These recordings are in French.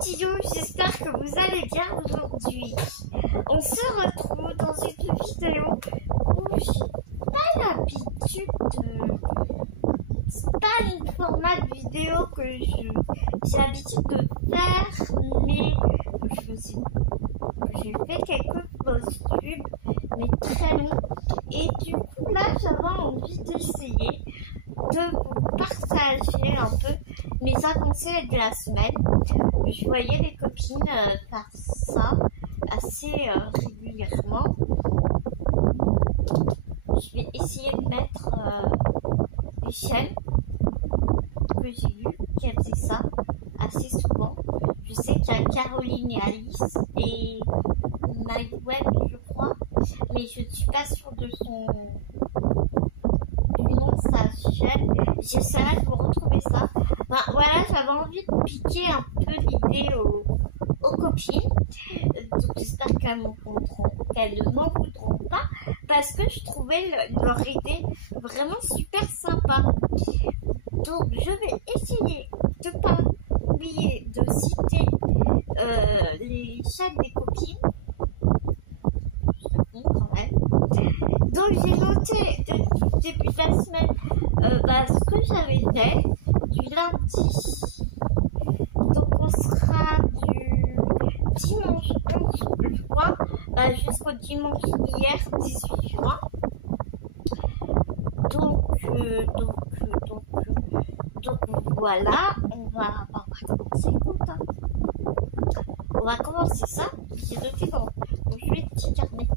Tio, j'espère que vous allez bien aujourd'hui. On se retrouve dans une vidéo où j'ai pas l'habitude de... C'est pas le format de vidéo que j'ai l'habitude de faire, mais j'ai fait quelques posts-tubes, mais très longs. Et du coup là, j'avais envie d'essayer de vous partager un peu mes avancées de la semaine. Je voyais les copines faire ça assez régulièrement. Je vais essayer de mettre des chaînes que j'ai vues qui faisaient ça assez souvent. Je sais qu'il y a Caroline et Alice et MyWeb, je crois, mais je ne suis pas sûre de son nom de sa chaîne. J'essaierai de vous retrouver ça. Ben, voilà, j'avais envie de piquer un peu l'idée aux copines. Donc j'espère qu'elles ne m'en voudront pas, parce que je trouvais leur idée vraiment super sympa. Donc je vais essayer de ne pas oublier de citer les chaînes des copines. Quand même. Donc j'ai noté depuis le début de la semaine ce que j'avais fait du lundi. Donc on sera du dimanche 11 juin jusqu'au dimanche hier 18 juin. Donc voilà, on va commencer comme ça. On va commencer ça. J'ai noté dans mon petit carnet.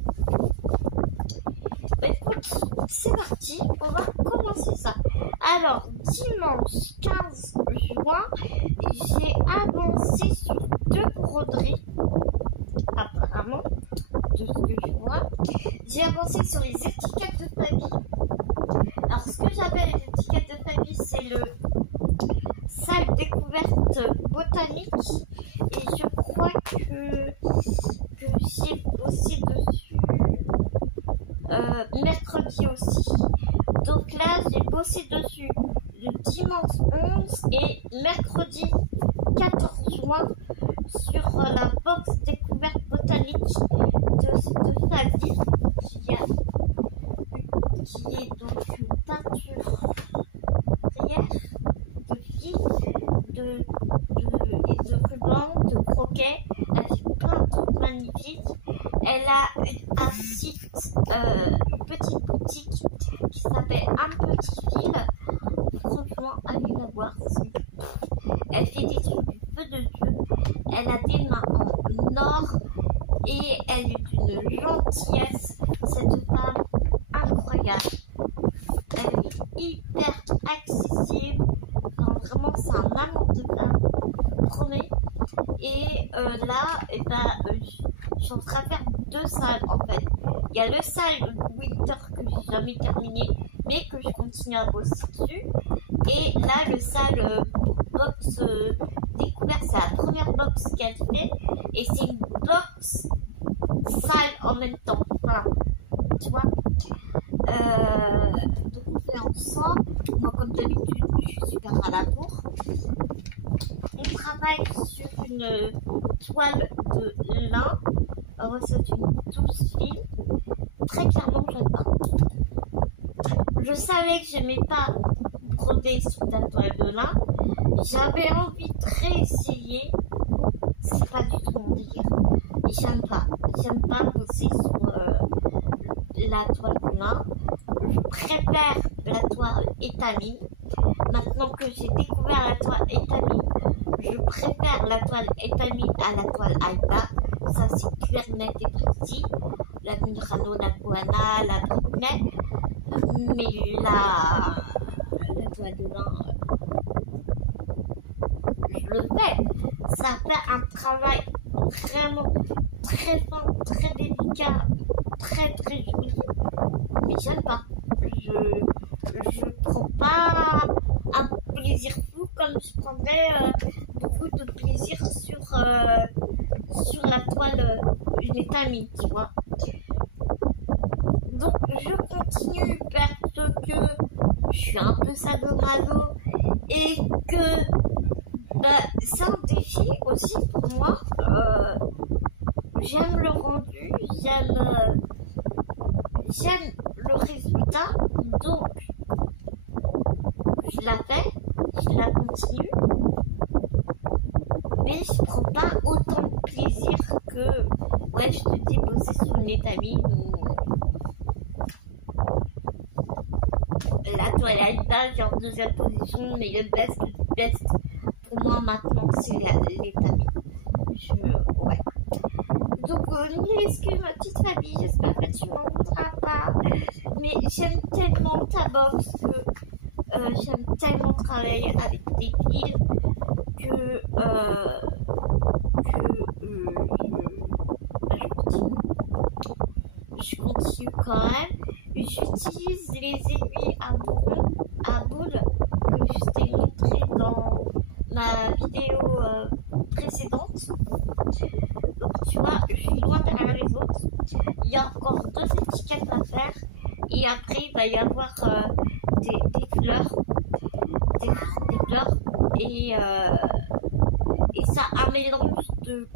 Écoute, c'est parti, on va commencer ça. Alors, dimanche 15 juin, j'ai avancé sur 2 broderies, apparemment, de ce que je vois. J'ai avancé sur les étiquettes de famille. Alors, ce que j'appelle les étiquettes de famille, c'est le salle découverte botanique. Et je crois que j'ai bossé dessus mercredi aussi. Donc là, j'ai bossé dessus le dimanche 11 et mercredi 14 juin sur la box découverte botanique de Flavie, qui est donc une peinture de fil, de ruban, de croquet, avec plein de trucs magnifiques. Elle a un site, une petite boutique qui s'appelle Un Petit Fil. Franchement, allez la voir. Elle fait des trucs du feu de Dieu. Elle a des mains en or et elle est d'une gentillesse. Cette femme incroyable. Elle est hyper accessible. Enfin, vraiment, c'est un amour de femme. Promet. Et là, je suis en train de faire 2 salles en fait. Il y a le salle Winter que j'ai jamais terminé, mais que je continue à bosser dessus. Et là, le salle box découverte, c'est la première box qu'elle fait. Et c'est une box salle en même temps. Voilà. Tu vois. Donc on fait ensemble. Moi, comme d'habitude, je suis super à la bourre. On travaille sur une toile de lin. Alors, c'est une 12 fils. Très clairement, j'aime pas. Je savais que j'aimais pas broder sur la toile de lin. J'avais envie de réessayer. C'est pas du tout mon délire. Et j'aime pas. J'aime pas bosser sur la toile de lin. Je préfère la toile étamine. Maintenant que j'ai découvert la toile étamine, je préfère la toile étamine à la toile Alba. Ça, c'est clair, net et précis. La Murano, la Guana, la Brunet. Mais la toile de lin, je le fais. Ça fait un travail vraiment très fin, très délicat, très joli. Mais j'aime pas. Je prends pas un plaisir fou comme je prendrais beaucoup de plaisir sur la toile étamine, tu vois. Donc je continue parce que je suis un peu sadomaso et que c'est un défi aussi pour moi. J'aime le rendu, j'aime le résultat, donc je la fais, je la continue, mais je prends pas autant de plaisir que, ouais, je te dis, bosser sur une étamine ou la toilette qui est en deuxième position, mais le best du best pour moi maintenant c'est l'étamine. Ouais. Donc, excuse ma petite famille, j'espère que tu m'en voudras pas. Mais j'aime tellement ta box que j'aime tellement travailler avec des fils que je continue quand même. J'utilise les aiguilles à boule que je t'ai montré dans ma vidéo précédente. Donc tu vois, je suis loin derrière les autres. Il y a encore 2 étiquettes à faire. Et après, il va y avoir des fleurs. Des fleurs. Et ça a un mélange de...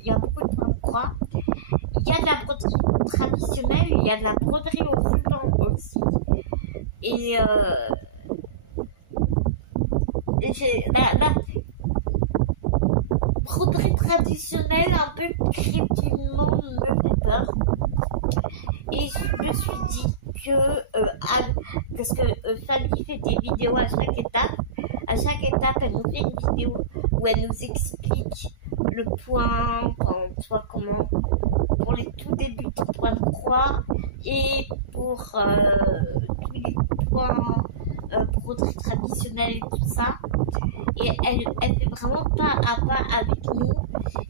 Il y a beaucoup de points croix. Il y a de la broderie traditionnelle. Il y a de la broderie au ruban aussi. Et la broderie traditionnelle un peu crétinement me fait peur. Et je me suis dit que, parce que Fanny fait des vidéos à chaque étape. À chaque étape, elle nous fait une vidéo où elle nous explique le point, tu vois, comment, pour les tout débuts du point de croix et pour tous les points broderie traditionnelle et tout ça. Et elle fait vraiment pas à pas avec nous.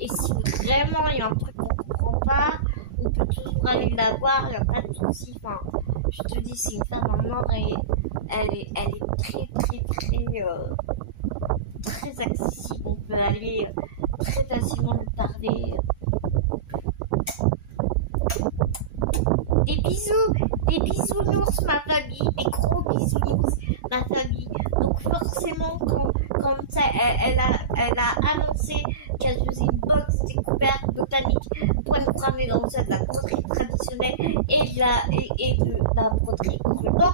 Et si vraiment il y a un truc qu'on comprend pas, on peut toujours aller la voir, il n'y a pas de souci. Enfin, je te dis, c'est une femme en or et elle est très accessible. On peut aller très facilement lui parler. Des bisounours, ma famille, des gros bisounours, ma famille. Donc forcément, quand elle a annoncé qu'elle faisait une box découverte botanique pour une croix mélangée de la broderie traditionnelle et de la broderie au ruban,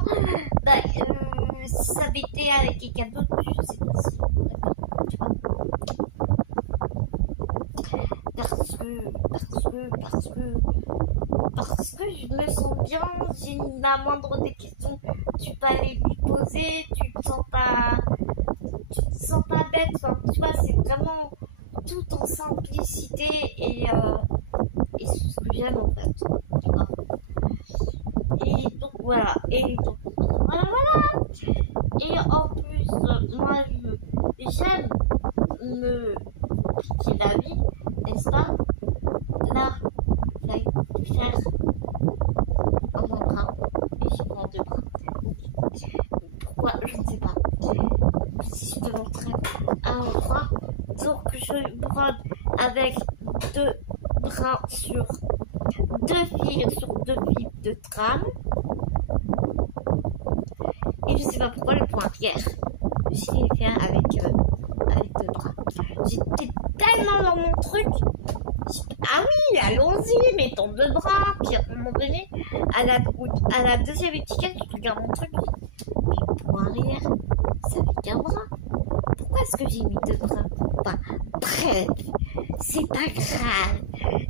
bah, ça avait été avec quelqu'un d'autre, je sais pas si tu vois. Parce que je me sens bien, j'ai la moindre des questions, tu peux aller lui poser, tu te sens pas bête, enfin, tu vois, c'est vraiment tout en simplicité et c'est ce que j'aime en fait, tu vois. Et donc voilà, voilà. Et en plus, moi j'aime me piquer la vie, n'est-ce pas? Là, je vais faire un bras et je prends 2 bras. Pourquoi? Je ne sais pas. Si je te montrais un bras, donc je brode avec 2 brins sur 2 fils de trame. Et je sais pas pourquoi le point hier, je l'ai fait avec 2 bras. J'étais tellement dans mon truc. Ah oui, allons-y, mettons 2 bras. Puis à un moment donné, à la deuxième étiquette, je regarde mon truc. Mais pour arrière, ça fait qu'un bras. Pourquoi est-ce que j'ai mis 2 bras? Enfin, bref, c'est pas grave.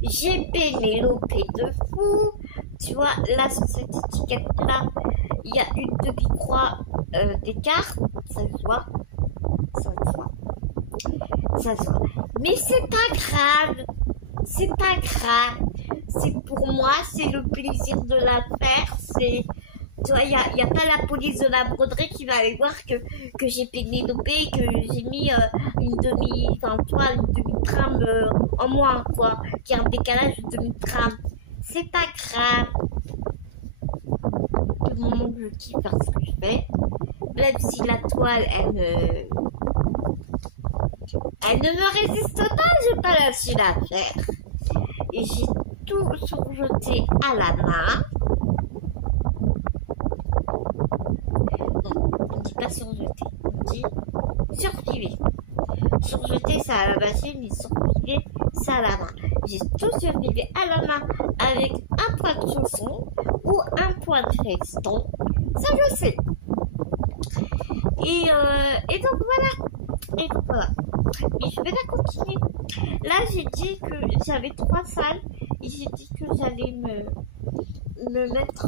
J'ai pénélopé de fou. Tu vois, là, sur cette étiquette-là, il y a une demi-croix d'écart. Ça se voit. Mais c'est pas grave. C'est pas grave. C'est pour moi, c'est le plaisir de la faire. C'est, tu vois, il y a pas la police de la broderie qui va aller voir que j'ai pénélope, que j'ai mis une demi-trame en moins, quoi. Qu'il y a un décalage de demi-trame. C'est pas grave. Tout le monde le kiffe par ce que je fais. Même si la toile, elle ne me résiste pas, j'ai pas lâché l'affaire. Et j'ai tout surjeté à la main. Non, on dit pas surjeté, on dit surfiler. Surjeter ça à la machine et surfiler ça à la main. J'ai tout surfilé à la main avec un point de chausson ou un point de feston. Ça je sais. Et donc voilà. Et donc voilà. Et je vais la continuer. Là j'ai dit que j'avais 3 salles et j'ai dit que j'allais me mettre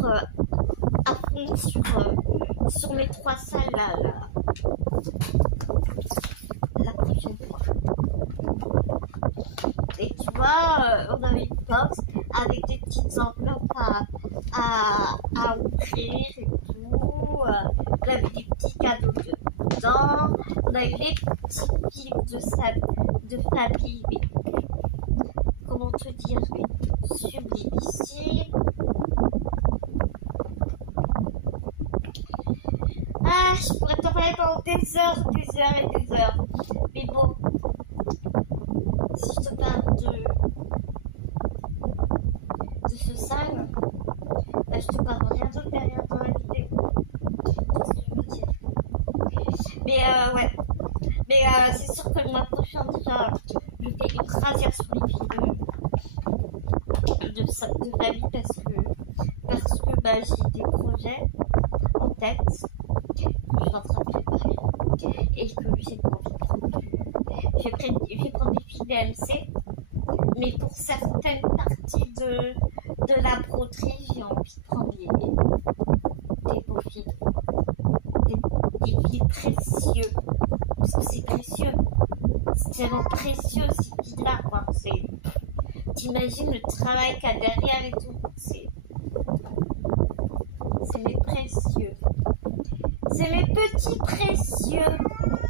à fond sur mes 3 salles là. La prochaine fois. Et tu vois, on avait une box avec des petites enveloppes à ouvrir et tout. On avait des petits cadeaux dedans. On avait des petits films de famille. Mais, comment te dire, sublime ici. Ah, je pourrais t'en parler pendant des heures et des heures. Mais bon, si je te parle de ce salon, bah, je te parle rien d'autre derrière dans la vidéo. C'est ce que je veux dire. Mais ouais. Mais c'est sûr que le mois prochain déjà, je fais une crasière sur les vidéos de famille parce que bah, j'ai des projets en tête que je suis en train de préparer et que j'ai pas envie de prendre. Je vais prendre des filles DMC, mais pour certaines parties de la broderie, j'ai envie de prendre des beaux fils, des fils précieux, parce que c'est précieux, c'est tellement précieux ces fils-là, quoi. T'imagines le travail qu'il y a derrière et tout, c'est mes précieux. C'est mes petits précieux.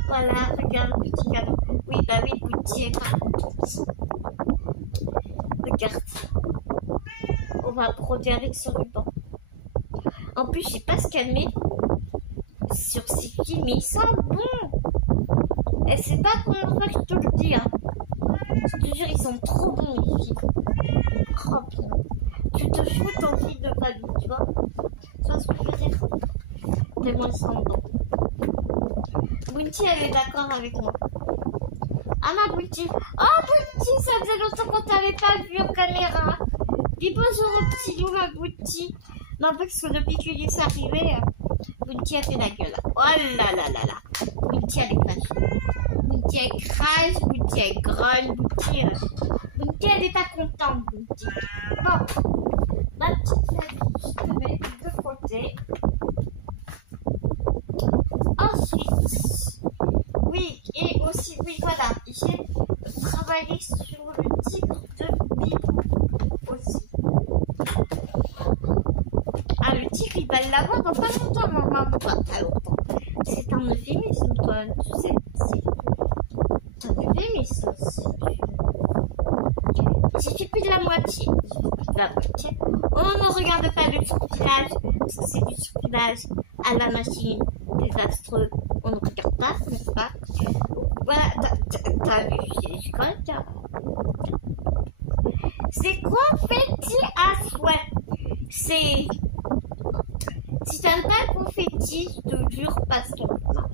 Voilà, regarde le petit cadeau. Oui, bah oui, petit écran. Regarde. On va broder avec ce ruban. En plus, je sais pas ce qu'elle met sur ses films, mais ils sont bons. Et c'est pas la première fois que je te le dis, hein. Je te jure, ils sont trop bons, les films. Oh, bien. Tu te shootes en fille de famille, tu vois. Tu vois ce que je veux dire? Tellement ils sont bons. Bunty, elle est d'accord avec moi. Ah ma Bunty. Oh Bunty, ça faisait longtemps qu'on t'avait pas vu en caméra. Dis bonjour au petit loup, ma Bunty. Non, parce que depuis que lui est arrivé, Bunty a fait la gueule. Oh là là là là. Bunty, elle est fâchée. Bunty, elle crache, Bunty, elle grogne, Bunty, elle est pas contente, Bunty. Bon, ma petite famille, je te mets de côté. Ensuite, oui, et aussi, oui, voilà, j'ai travaillé sur le tigre de Bibou aussi. Ah, le tigre, il va l'avoir dans pas longtemps, maman, pas longtemps. C'est un euphémisme, toi, tu sais, c'est un euphémisme aussi. J'y fais plus de la moitié. On ne regarde pas le surfilage, parce que c'est du surfilage à la machine. Désastreux, on ne regarde pas, n'est-ce pas? Voilà, t'as vu, j'ai quand même bien. C'est confetti à souhait. Si t'aimes pas le confetti, je te jure, passe ton temps.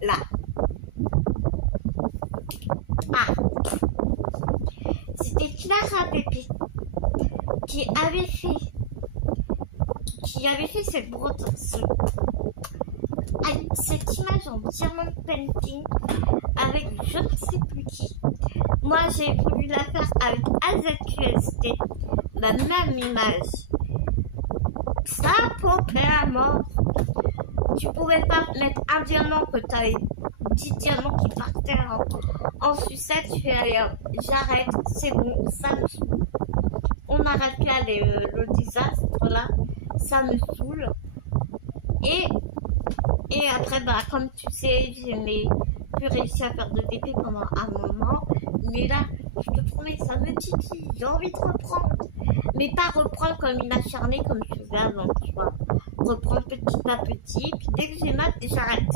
Là. Ah. C'était Clara Pépé qui avait fait cette cette image en diamond painting avec je ne sais plus qui. Moi j'ai voulu la faire avec AZQST, la même image. Ça popait à mort. Tu pouvais pas mettre un diamant que tu avais 10 diamants qui partaient en sucette. Tu fais allez, j'arrête, c'est bon, ça me saoule. On arrête là le désastre là, ça me saoule. Et après, bah, comme tu sais, je n'ai plus réussi à faire de VP pendant un moment. Mais là, je te promets, ça me titille. J'ai envie de reprendre. Mais pas reprendre comme une acharnée comme je faisais avant, tu vois. Reprendre petit à petit. Puis dès que j'ai mal, j'arrête.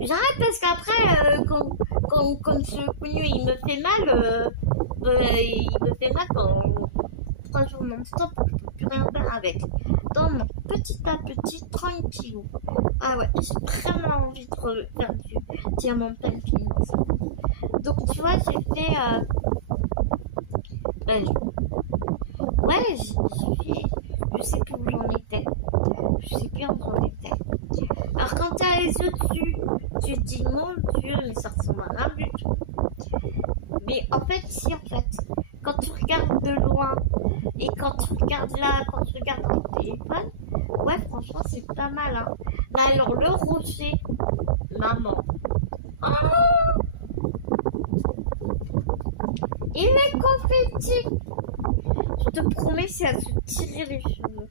J'arrête parce qu'après, quand ce connu il me fait mal, il me fait mal pendant 3 jours non-stop. Je peux plus rien faire avec. Donc, petit à petit, tranquille. Ah ouais, j'ai vraiment envie de faire Diamant Pampins. Donc tu vois, j'ai fait... ouais, j'ai fait... Je sais plus où j'en étais. Je sais plus où j'en étais. Alors quand tu as les yeux dessus, tu te dis mon Dieu, mais ça ressemble à rien du tout. Mais en fait, si, en fait, quand tu regardes de loin et quand tu regardes là, quand tu regardes dans ton téléphone, ouais, franchement, c'est pas mal. Hein. Mais alors, le rocher, maman. Oh, il est confetti. Je te promets, c'est à se tirer les cheveux.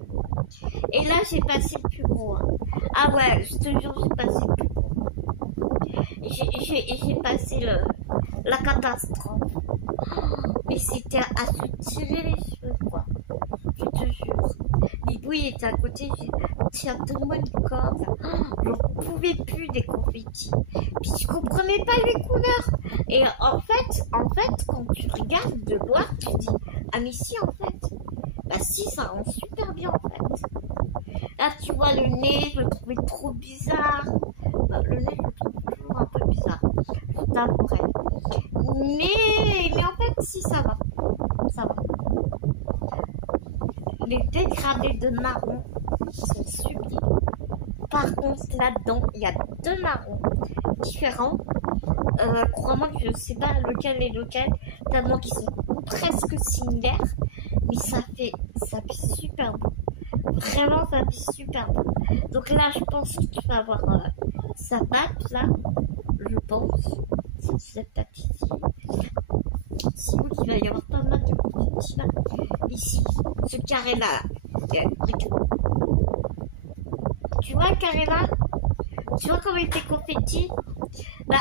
Et là, j'ai passé le plus gros. Hein. Ah ouais, je te jure, j'ai passé le plus gros. J'ai passé la catastrophe. Mais c'était à se tirer les cheveux, quoi. Je te jure. Bibou, il était à côté. J'ai dit, tiens, donne-moi une corde. J'en pouvais plus des confettis. Puis je comprenais pas les couleurs. Et en fait, quand tu regardes de loin, tu dis, ah mais si, en fait. Bah si, ça rend super bien, en fait. Là, tu vois, le nez, je le trouvais trop bizarre. Le nez, je le trouve toujours un peu bizarre. Je t'avouerai. Mais en fait, si, ça va. Ça va. Les dégradés de marron sont sublimes. Par contre, là-dedans, il y a deux marrons différents. Crois-moi que je ne sais pas lequel est lequel, tellement qu'ils sont presque similaires. Mais ça fait super beau. Vraiment, ça fait super beau. Donc là, je pense que tu vas avoir sa patte, là. Je pense. C'est cette patte ici. Si vous, il va y avoir pas mal de confettis là. Ici, ce carré-là. Tu vois le carré-là? Tu vois comment il était confetti? Là,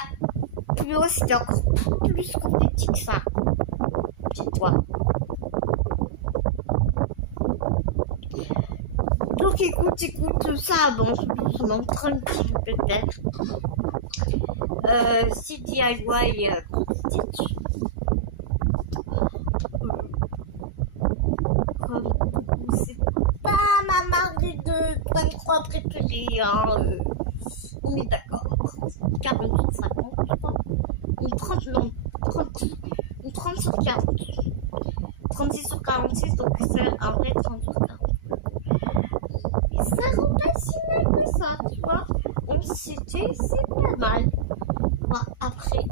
plus haut, c'était encore plus confetti que ça. C'est toi. Donc écoute, ça avance doucement, tranquille peut-être. Si DIY Stitch. C'est pas ma marque de 23 préférée, hein. On est d'accord. 48, 50, je crois. Une 30, non, 30, une 30 sur 40. 36 sur 46, donc c'est un vrai 30 sur 40. Et ça rend pas si mal que ça, tu vois. Donc c'est pas mal. Bon, après.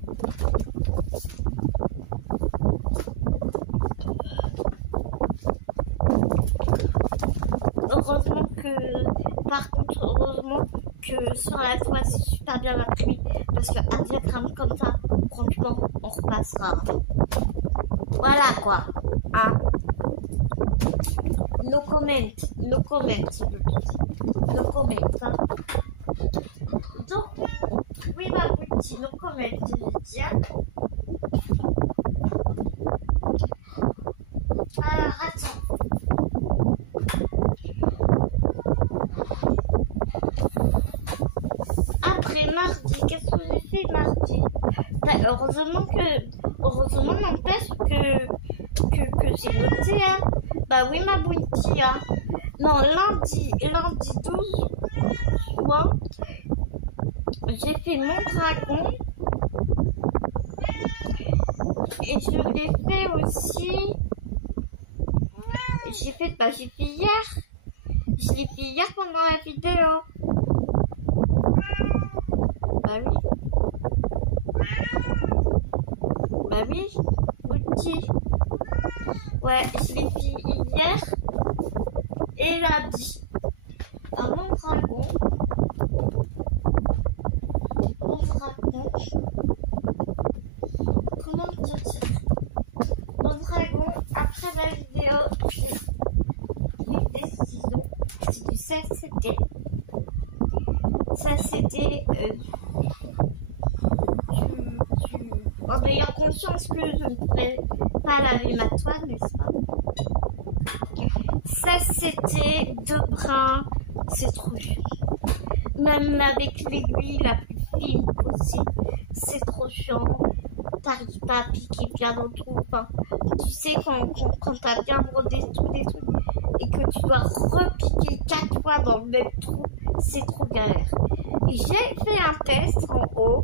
Heureusement que sur la toile c'est super bien imprimé parce que un diagramme comme ça, franchement, on repassera. Voilà quoi. Hein? No comment, no comment, no comment. Hein? Donc, oui ma petite, no comment, je veux dire. Alors, attends. Après mardi, qu'est-ce que j'ai fait mardi? Heureusement n'empêche que j'ai noté, hein. Bah oui ma bounty, hein. Non, lundi 12 juin, j'ai fait mon dragon. Et je l'ai fait aussi. J'ai fait hier. Je l'ai fait hier pendant la vidéo. Bah oui, petit. Ouais, je l'ai fait hier et lundi. Alors, mon dragon. Comment te dire? Mon dragon, après la vidéo, j'ai des décisions. C'est du CCT. Ça, c'était en ayant conscience que je ne pourrais pas laver ma toile, n'est-ce pas? Ça, c'était deux brins, c'est trop chiant. Même avec l'aiguille la plus fine possible, c'est trop chiant. T'arrives pas à piquer bien dans tout. Enfin, tu sais, quand t'as bien brodé tous les trucs et que tu dois repiquer 4 fois dans le même trou, c'est trop galère. Et j'ai fait un test en haut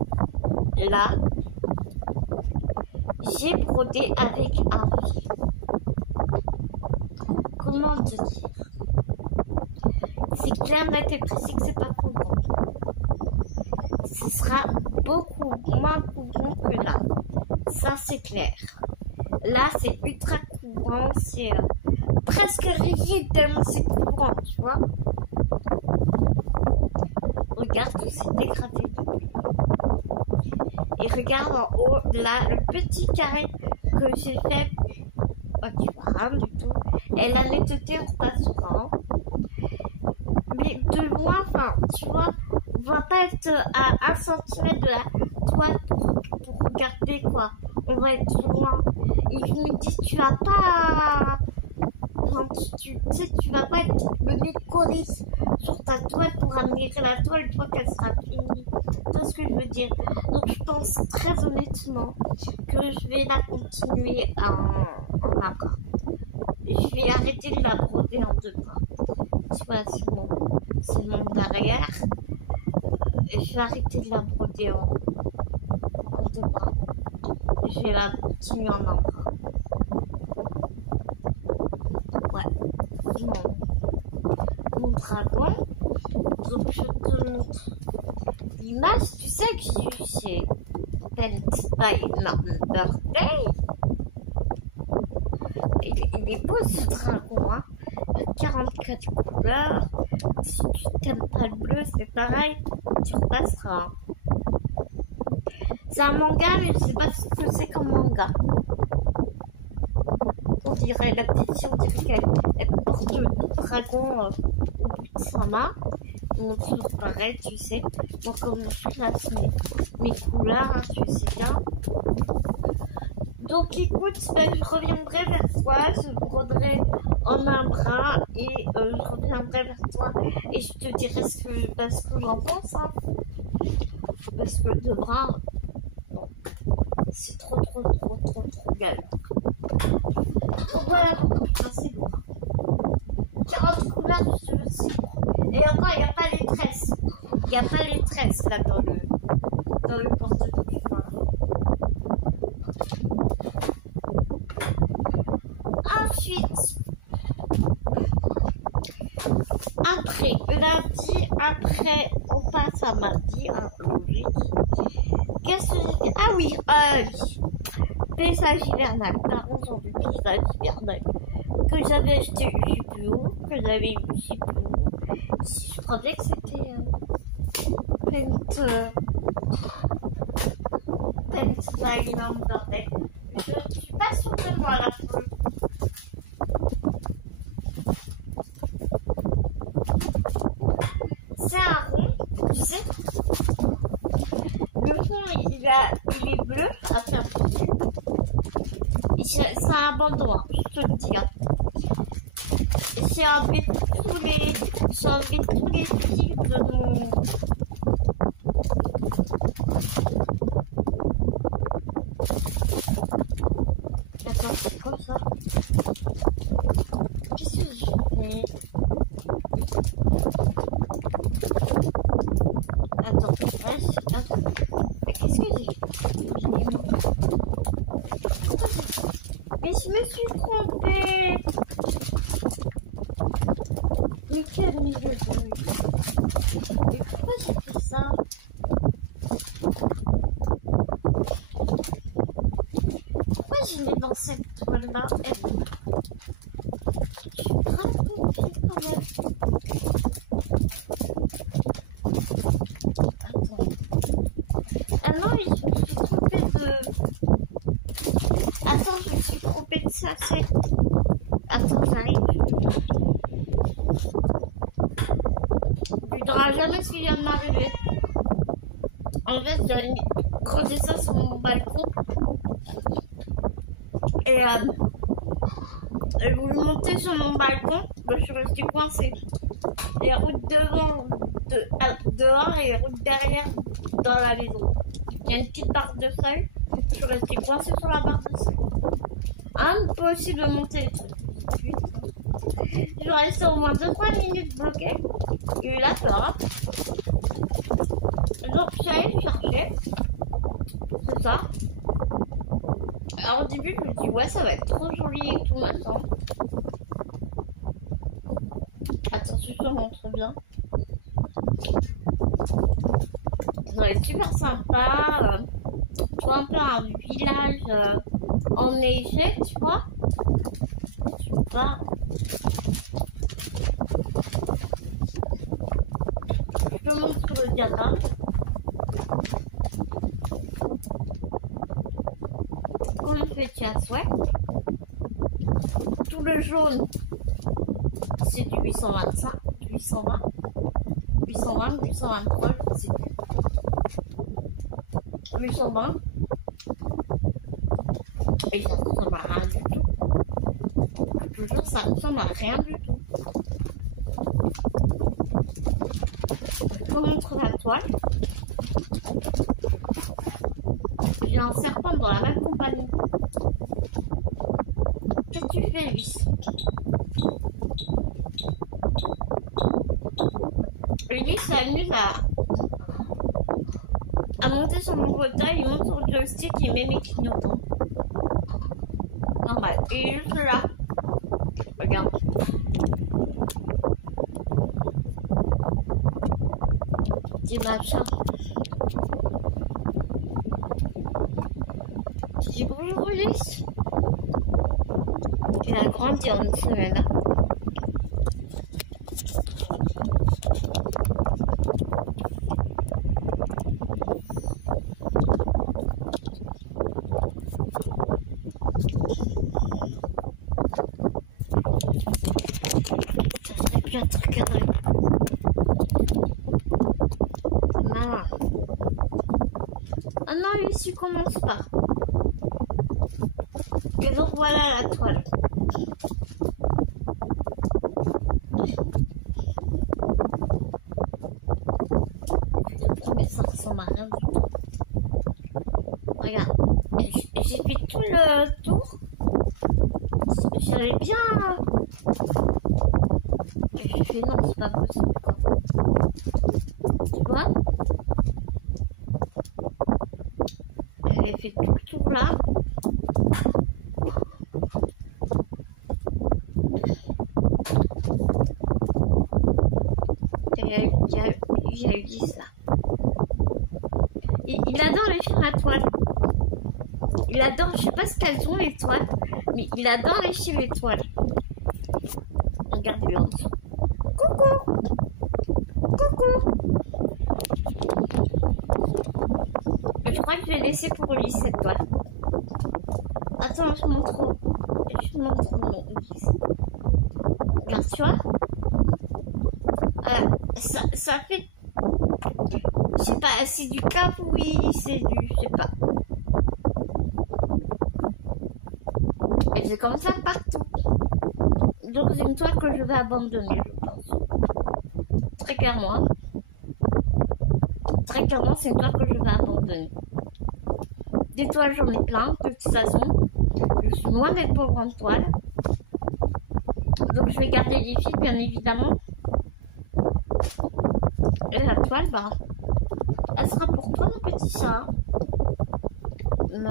là, j'ai brodé avec un fil. Comment te dire? C'est clair, net et précis que c'est pas courant. Ce sera beaucoup moins courant que là. Ça, c'est clair. Là, c'est ultra courant. C'est presque rigide tellement c'est courant, tu vois. Regarde tout c'est dégradé depuis. Et regarde en haut, là, le petit carré que j'ai fait. Oh, tu vois rien du tout. Et la netteté repassera. Mais de loin, enfin, tu vois, on va pas être à 1 cm de la toile pour regarder quoi. On va être loin. Et je me dis, tu vas pas. Enfin, tu sais, tu vas pas être le nez collé sur ta toile pour admirer la toile une fois qu'elle sera finie. Tu vois ce que je veux dire? Donc, je pense très honnêtement que je vais la continuer en bas. Je vais arrêter de la broder en deux bras. Tu vois, c'est mon derrière. Et je vais arrêter de la broder en deux bras. Je vais la continuer en un bras. Ouais. Mon dragon. Donc, je te montre l'image. Tu sais que j'ai eu chez Pens by Birthday. Il est beau ce dragon, hein. Il y a 44 couleurs. Si tu t'aimes pas le bleu, c'est pareil, tu repasseras. C'est un manga, mais je sais pas ce que c'est comme manga. On dirait la petite fille, on dirait qu'elle porte le dragon au bout de sa main. On toujours pareil, tu sais. Donc comme je classe mes couleurs, hein, tu sais bien. Donc écoute, je reviendrai vers toi, je broderai en un bras et je reviendrai vers toi et je te dirai ce que j'en pense. Hein. Parce que deux bras, non, c'est trop galère. Donc voilà, c'est lourd. 40 couleurs, c'est lourd. Et encore, il n'y a pas les tresses. Il n'y a pas les tresses là dans le porte-clés. Ensuite, lundi, après, on passe à mardi, hein, logique. Qu'est-ce que j'ai fait? Ah oui, paysage hivernal. Parlons du paysage hivernal. Que j'avais acheté je sais plus où, que j'avais eu je sais plus où. Je croyais que c'était Pens by Birthday. Je suis pas sûre de moi là pour le coup. C'est un rond, tu sais. Le fond, il est bleu, à faire petit. C'est un bandeau, hein, je te le dis. Hein. J'ai enlevé tous les fils de mon... Attends, c'est quoi ça? Qu'est-ce que je fais? Attends, mais qu'est-ce que j'ai fait? Mais je me suis trompée. Mais quel milieu de rue? Mais pourquoi j'ai fait ça? Pourquoi je l'ai dans cette toile-là? Je suis grave confuse quand même. Attends. Ah non, mais je me suis trompée de... Attends, je me suis trompée de ça, c'est... Attends, j'arrive. Tu n'auras jamais ce qui vient de m'arriver. En fait, j'ai creusé ça sur mon balcon. Et je voulais monter sur mon balcon, je suis restée coincée. Les routes dehors et les routes derrière dans la maison. Il y a une petite barre de seuil, je suis restée coincée sur la barre de seuil. Impossible de monter les trucs. Je suis restée au moins 2-3 minutes bloquée. J'ai eu la peur. Donc j'allais chercher ça. Alors au début, je me dis ouais, ça va être trop joli et tout maintenant. Attention, ça montre bien. Ça va être super sympa. Tu vois, un peu un village enneigé, tu vois. Tu vois. Je te montre le diagramme. Confetti à souhait. Tout le jaune, c'est du 825, 820, 820, 823, je ne sais plus. 820. Et ça ressemble à rien du tout. Toujours, ça ressemble à rien du tout. Je te montre la toile. J'ai un serpent dans la même compagnie. Qu'est-ce que tu fais, lui? Lui s'amuse à monter sur mon fauteuil, il monte sur le joystick, il met mes clignotants. Normal, il est juste là. Regarde. Dis machin. Dis bonjour Ulysse. Il a grandi en une semaine. Ah non, ici commence pas. Et donc voilà la toile. Mais ça ressemble à rien du tout. Regarde, j'ai fait tout le tour. J'avais bien. J'ai fait non, c'est pas possible. Tu vois? J'avais fait tout le tour là. Il y a eu 10 là. Il adore les films à toile. Il adore, je sais pas ce qu'elles ont les toiles, mais il adore les films étoiles. Regardez-le en dessous. Coucou! Coucou! Je crois que je vais laisser pour lui cette toile. Attends, je montre. Je montre mon Ulysse. Regarde, tu vois? Ça fait. Je sais pas, c'est du cap, oui, c'est du. Je sais pas. Et c'est comme ça partout. Donc c'est une toile que je vais abandonner, je pense. Très clairement. Très clairement, c'est une toile que je vais abandonner. Des toiles, j'en ai plein, de toute façon. Je suis loin d'être pauvre en toile. Donc je vais garder les fils, bien évidemment. Et la toile, bah, elle sera pour toi, mon petit chat. Mais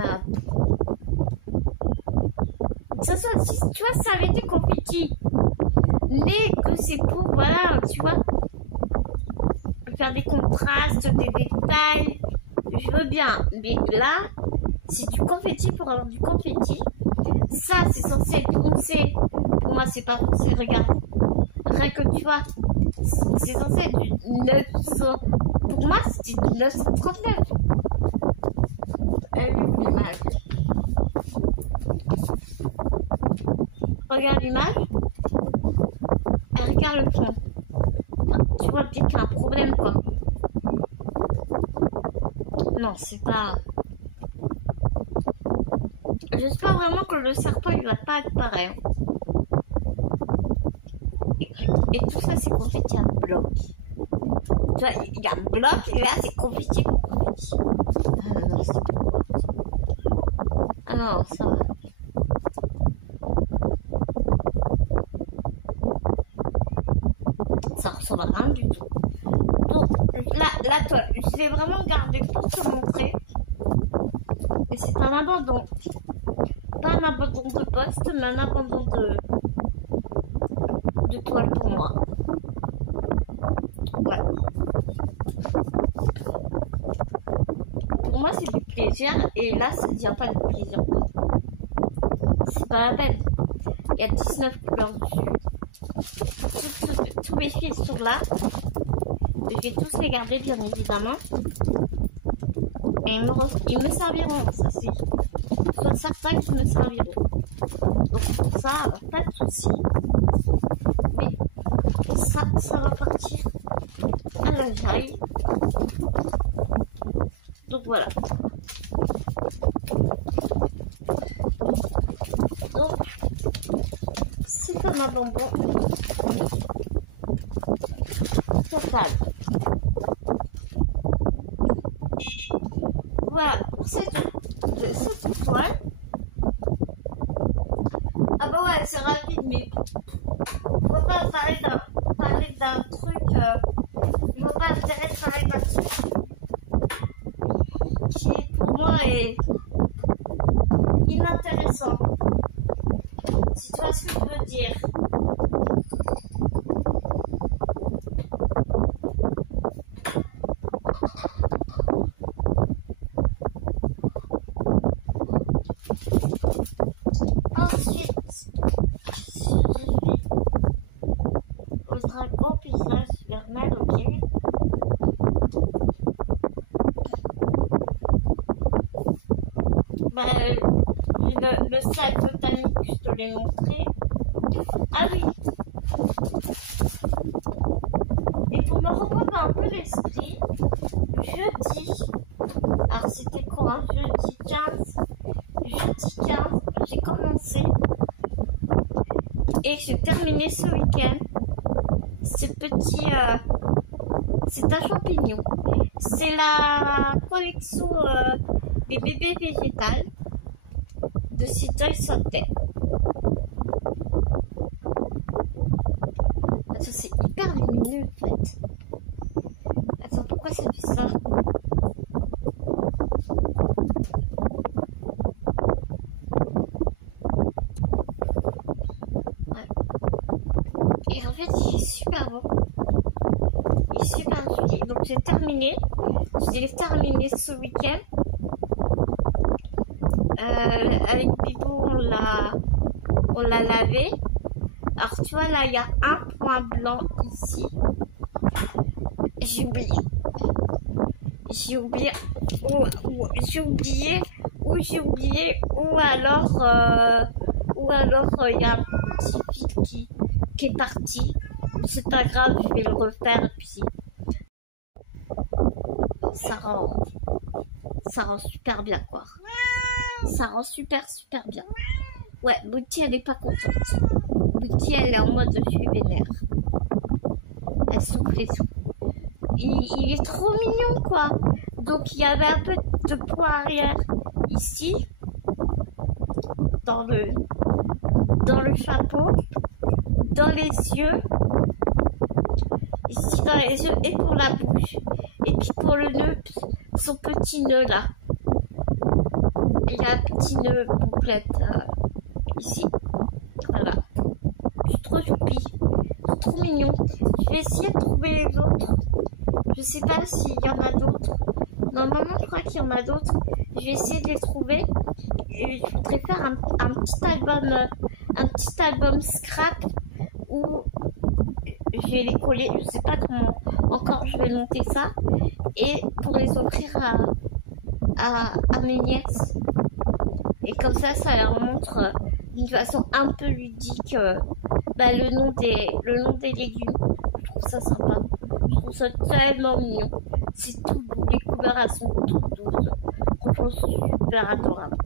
ça soit, si, tu vois, ça avait été confetti. Mais que c'est pour, voilà, tu vois, faire des contrastes, des détails. Je veux bien. Mais là, c'est du confetti pour avoir du confetti. Ça, c'est censé être foncé. Pour moi, c'est pas foncé. Regarde. Rien que tu vois, c'est censé être du 900. Pour moi, c'était du 939. Elle est l'image. Regarde l'image. Elle regarde le fond. Tu vois bien qu'il y a un problème, quoi. Non, c'est pas. J'espère vraiment que le serpent il va pas être pareil. Et tout ça c'est confetti à bloc. Tu vois, il y a un bloc et là c'est confetti pour confetti. Ah non, c'est pas. Ah non, ça va. Ça ressemble à rien du tout. Donc la toile, je l'ai vraiment gardée pour te montrer. abandon. Pas un abandon de poste, mais un abandon de toile pour moi. Ouais. Pour moi, c'est du plaisir. Et là, ça ne devient pas du plaisir. C'est pas la peine. Il y a 19 couleurs dessus. Tous mes fils sont là. Je vais tous les garder, bien évidemment. Et ils me serviront, ça c'est. Soit certains qui me serviront. Donc pour ça, pas de soucis. Mais ça va partir à la jaille. Donc voilà. Donc, c'est un bonbon total. Voilà pour cette toile. Ah bah ouais, c'est rapide, mais on va pas parler d'un truc. Je vois pas l'intérêt de parler d'un truc qui pour moi est inintéressant. Si tu vois ce que je veux dire. Ensuite, j'ai fait au dragon paysage hivernal, ok. Bah, le sac botanique, je te l'ai montré. Ah oui. Et pour me reprendre un peu l'esprit, jeudi, alors c'était quoi, hein, jeudi 15, j'ai commencé et j'ai terminé ce week-end c'est un champignon. C'est la collection des bébés végétales de Citoy Santé. Attends, c'est hyper lumineux en fait. Attends, pourquoi ça fait ça? Et en fait, il est super beau. Il est super joli. Donc j'ai terminé. Je l'ai terminé ce week-end. Avec Bibou, on l'a lavé. Alors tu vois là, il y a un point blanc ici. J'ai oublié. Ou alors il y a un petit fil qui est parti. C'est pas grave, je vais le refaire et puis ça rend super bien quoi. Ça rend super bien. Ouais, Bouti elle est pas contente. Bouti elle est en mode je suis vénère. Elle souffle et tout. Il est trop mignon quoi. Donc il y avait un peu de point arrière ici dans le chapeau, dans les yeux, ici dans les yeux et pour la bouche. Et puis pour le nœud, son petit nœud là. Il y a un petit nœud complète ici. Voilà. C'est trop choupi. C'est trop mignon. Je vais essayer de trouver les autres. Je sais pas s'il y en a d'autres. Normalement, je crois qu'il y en a d'autres. Je vais essayer de les trouver. Et je voudrais faire un petit album scrap où je vais les coller. Je sais pas comment encore je vais monter ça. Et pour les offrir à mes nièces. Et comme ça leur montre d'une façon un peu ludique le nom des légumes. Je trouve ça sympa. Je trouve ça tellement mignon. C'est tout beau. Les couleurs elles sont toutes douces. Franchement super adorable.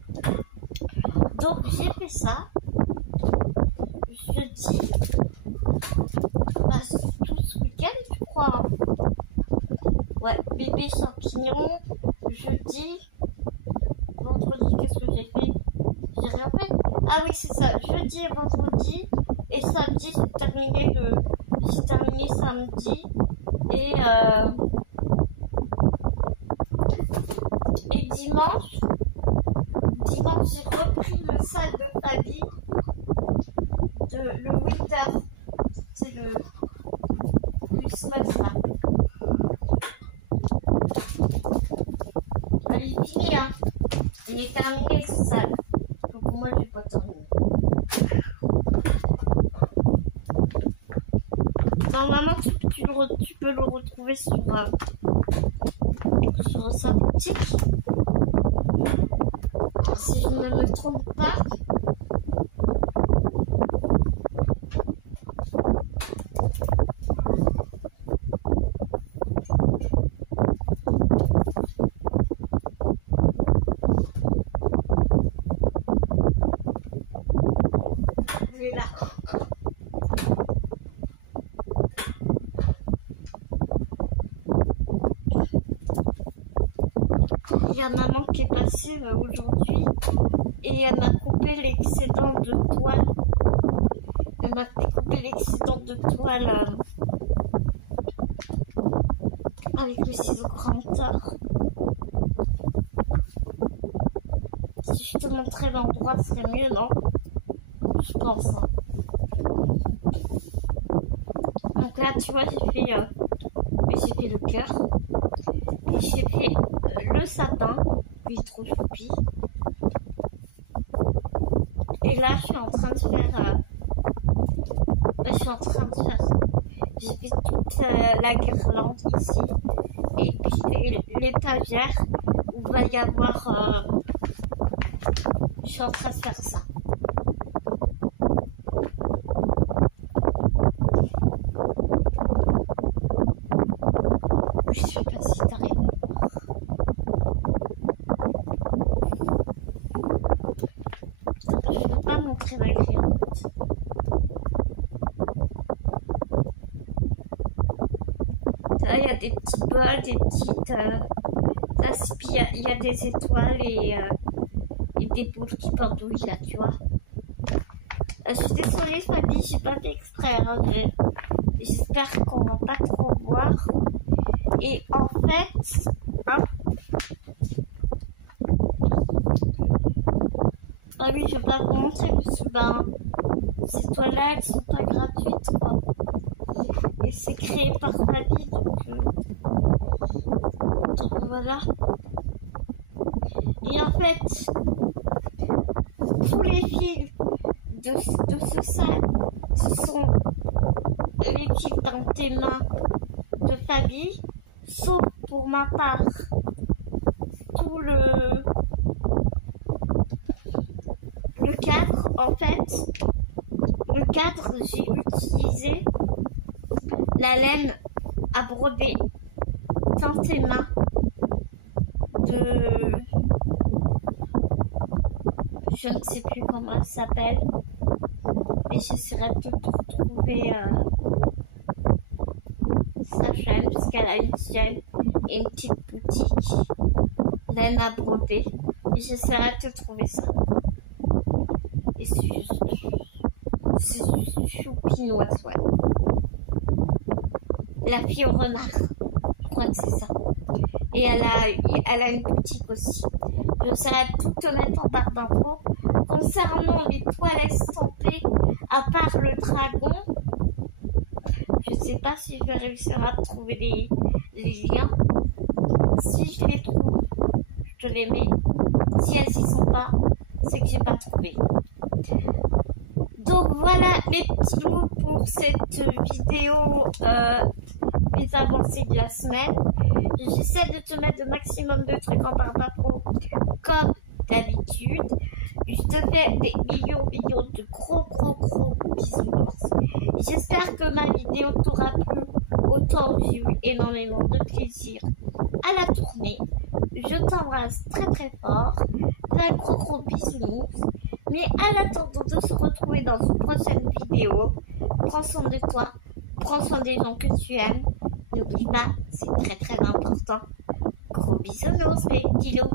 Donc j'ai fait ça. Jeudi. Tout ce week-end je crois. Ouais, bébé champignon. Jeudi. Vendredi, qu'est-ce que j'ai fait? J'ai rien fait. Ah oui, c'est ça. Jeudi et vendredi. Et samedi, j'ai terminé samedi. Et dimanche, il est fini, hein. Il est terminé, c'est ça. Donc moi, je vais pas terminer. Normalement, tu peux le retrouver sur sa boutique. Si je ne me trompe pas. Là. Il y a maman qui est passée aujourd'hui et elle m'a coupé l'excédent de toile. Elle m'a coupé l'excédent de toile avec le ciseau cranteur. Si je te montrais l'endroit, ce serait mieux, non? Je pense. Donc là, tu vois, j'ai fait le cœur. Et j'ai fait le sapin, qui est trop choupi. Et là, je suis en train de faire... J'ai fait toute la guirlande ici. Et puis, j'ai fait l'étagère où il va y avoir... je suis en train de faire ça. Je sais pas si t'arrives. Je ne vais pas montrer ma guirlande. Là, il y a des petits bols, des petites tasses, puis il y a des étoiles et des boules qui pendouillent là, tu vois. Je suis désolée, Fabi, j'ai pas fait exprès. Hein, j'espère qu'on va pas trop voir. Et en fait, hein, ah oui, je vais pas vous montrer parce que ces toiles-là, elles sont pas gratuites, quoi. Et c'est créé par Fabi, donc voilà. Et en fait, tous les fils de ce sac, ce sont les fils dans tes mains de Fabi, sauf pour ma part, tout le cadre, en fait, le cadre, j'ai utilisé la laine à broder dans tes mains de... Je ne sais plus comment elle s'appelle, mais j'essaierai de retrouver sa chaîne, parce qu'elle a une chaîne et une petite boutique laine à broder. Et j'essaierai de trouver ça. Et c'est juste choupinoise, ouais. La fille au renard, je crois que c'est ça. Et elle a une boutique aussi. J'essaierai de tout te mettre en barre d'infos. Concernant les toiles estampées, à part le dragon, je sais pas si je vais réussir à trouver les liens. Si je les trouve, je te les mets. Si elles y sont pas, c'est que j'ai pas trouvé. Donc voilà les petits loups pour cette vidéo les avancées de la semaine. J'essaie de te mettre le maximum de trucs en barre d'infos comme d'habitude. Je te fais des millions de gros bisous. J'espère que ma vidéo t'aura plu autant que j'ai eu énormément de plaisir à la tourner. Je t'embrasse très fort. Un gros bisous. Mais à l'attente de se retrouver dans une prochaine vidéo, prends soin de toi, prends soin des gens que tu aimes. N'oublie pas, c'est très important. Gros bisous, les petits loups.